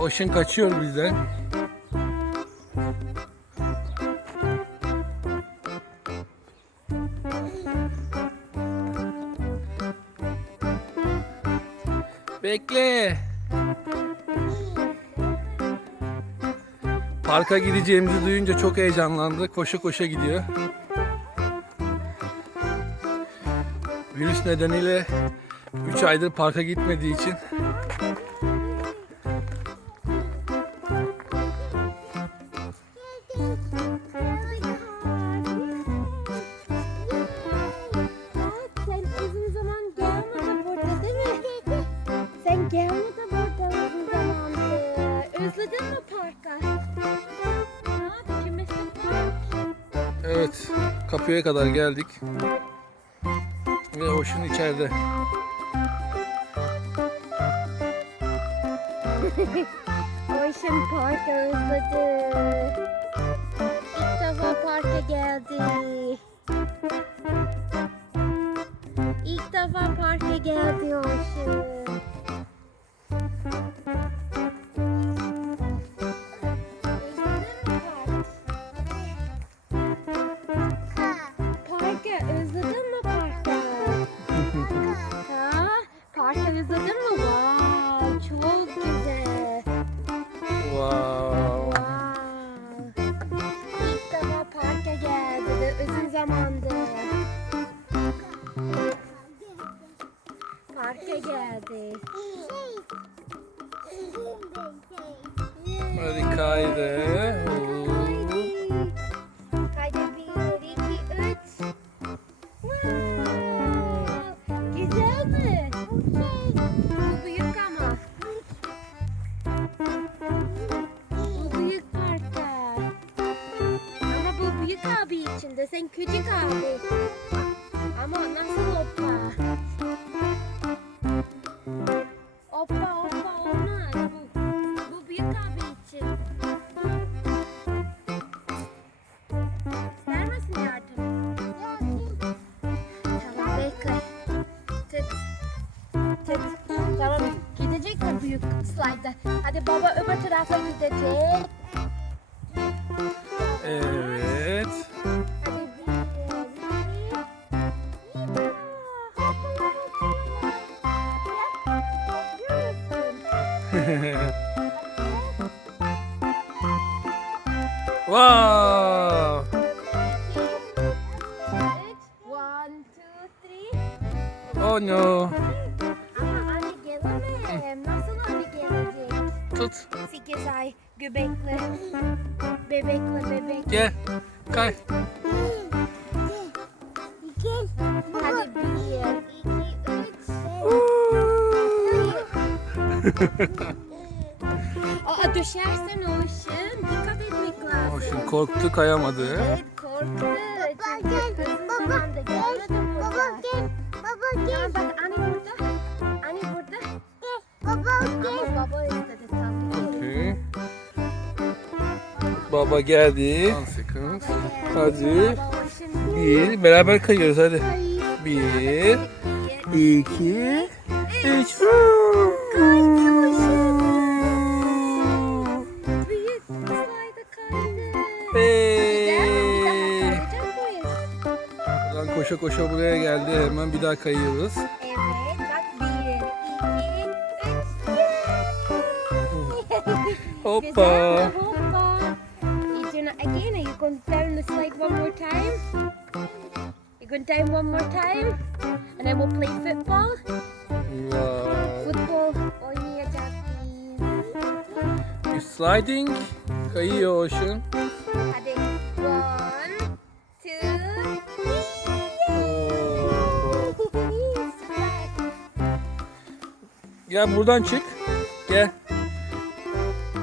Ocean kaçıyor bizden. Bekle. Parka gideceğimizi duyunca çok heyecanlandı. Koşa koşa gidiyor. Virüs nedeniyle 3 aydır parka gitmediği için kapıya kadar geldik. Ve Ocean içeride. Ocean Park özledi. İlk defa parka geldi. İlk defa parka geldi Ocean. Hadi kaydı. Kaydı bir, iki, üç. Güzel mi? Bu büyük ama. Ama bu abi içinde. Sen küçük abi. Ama nasıl? Hoppa büyük slide'da? Hadi baba öbür tarafa gidecek. Evet. Wow. One, two, three. Oh no. 8 ay göbekli. Bebekli bebek. Gel. Kay. Hadi bir, iki, üç. Aa düşersen Ocean. Dikkat etmek lazım. Ocean korktu kayamadı. Evet korktu. Çünkü kızın zamanında gelmedi burada. Tamam bak anne burada. Anne burada. Baba. Okay. Baba geldi. Hadi. Bir. Beraber kayıyoruz hadi. Bir. iki, Üç. Hey. Buradan koşa koşa buraya geldi. Hemen bir daha kayıyoruz. Evet, Hoppa. Hoppa. You do not, again, are you going down the slide one more time? You're going down one more time? And then we'll play football. Wow. Futbol oynayacak biz. Bir sliding. Kayıyor Ocean. Hadi. One, two, three. Gel buradan çık. Gel.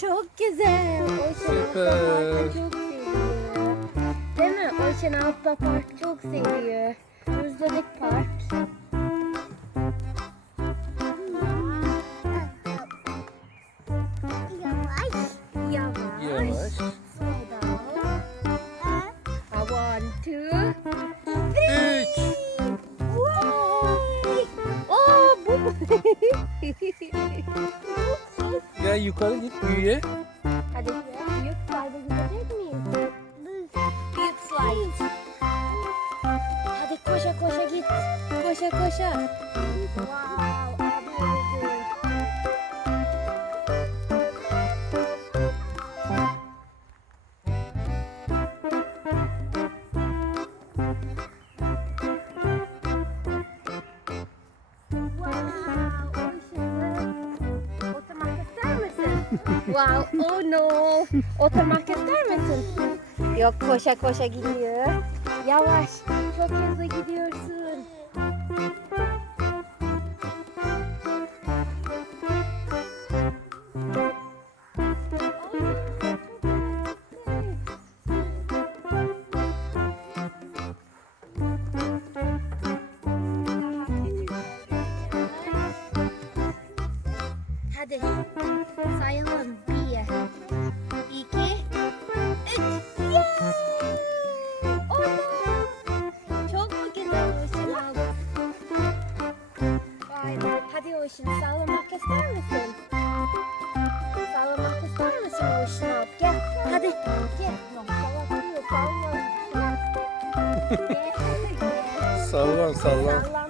Çok güzel. Ocean Süper. Çok seviyor. Değil mi? Ocean Alta Park çok seviyor. Özledik Park. Yavaş. Yavaş. Down. I want to. Üç. Oh, bu. Gel yukarı git büyüye. Hadi büyük slide'a gidecek miyiz? Büyük slide. Hadi koşa koşa git. Koşa koşa. Wow. Wow, oh no. Oturmak ister misin? Yok koşa koşa gidiyor. Yavaş, çok hızlı gidiyorsun. Hadi sayalım. Çok mu güzel aldı? Vay be. Hadi Ocean sallamak ister misin? Sallamak ister misin abi? Gel. Hadi. Gel. Yok sallamıyor. Sallan. Sallan sallan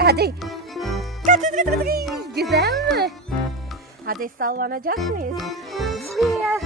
Hadi. Güzel mi? Hadi sallanacak mıyız? Yeah.